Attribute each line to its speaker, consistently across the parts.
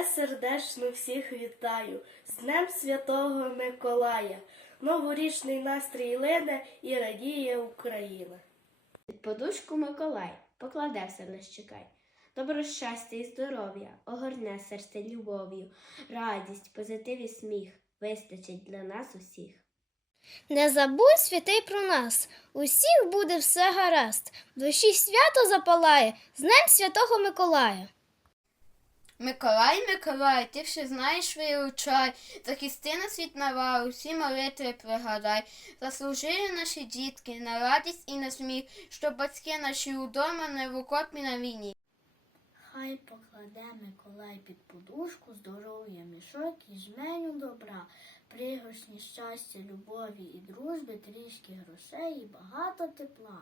Speaker 1: Я сердечно всіх вітаю з Днем Святого Миколая. Новорічний настрій лине і радіє Україна.
Speaker 2: Під подушку Миколай покладе все нас чекай. Добро щастя і здоров'я, огорне серце любов'ю, радість, позитив і сміх вистачить для нас усіх.
Speaker 3: Не забудь святий про нас, усіх буде все гаразд, в душі свято запалає, з Днем Святого Миколая.
Speaker 4: Миколай, Миколай, ти все знаєш виручай, захисти нас від навалу, всі молитви пригадай, заслужили наші дітки на радість і на сміх, щоб батьки наші удома не в окопі на війні.
Speaker 5: Хай покладе Миколай під подушку здоров'я, мішок і жменю добра, пригоршні щастя, любові і дружби, трішки грошей і багато тепла.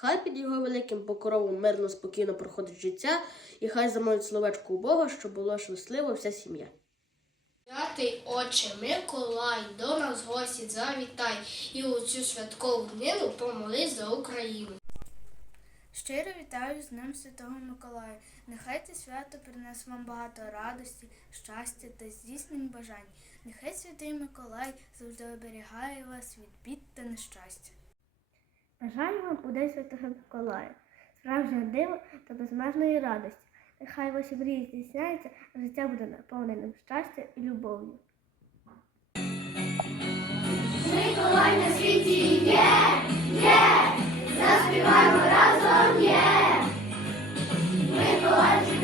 Speaker 6: Хай під його великим покровом мирно спокійно проходить життя, і хай замовить словечко у Бога, щоб було щасливо вся сім'я.
Speaker 7: Святий Отче Миколай, до нас гості завітай і у цю святкову днину помолись за Україну.
Speaker 8: Щиро вітаю з Днем Святого Миколая. Нехай це свято принесе вам багато радості, щастя та здійснень бажань. Нехай святий Миколай завжди оберігає вас від бід та нещастя.
Speaker 3: Бажаю вам у День Святого Миколая, справжнього дива та безмежної радості. Нехай ваші мрії здійсняються, а життя буде наповненим щастям і любов'ю.
Speaker 5: Миколай на світі є, є, заспіваємо разом є. Миколай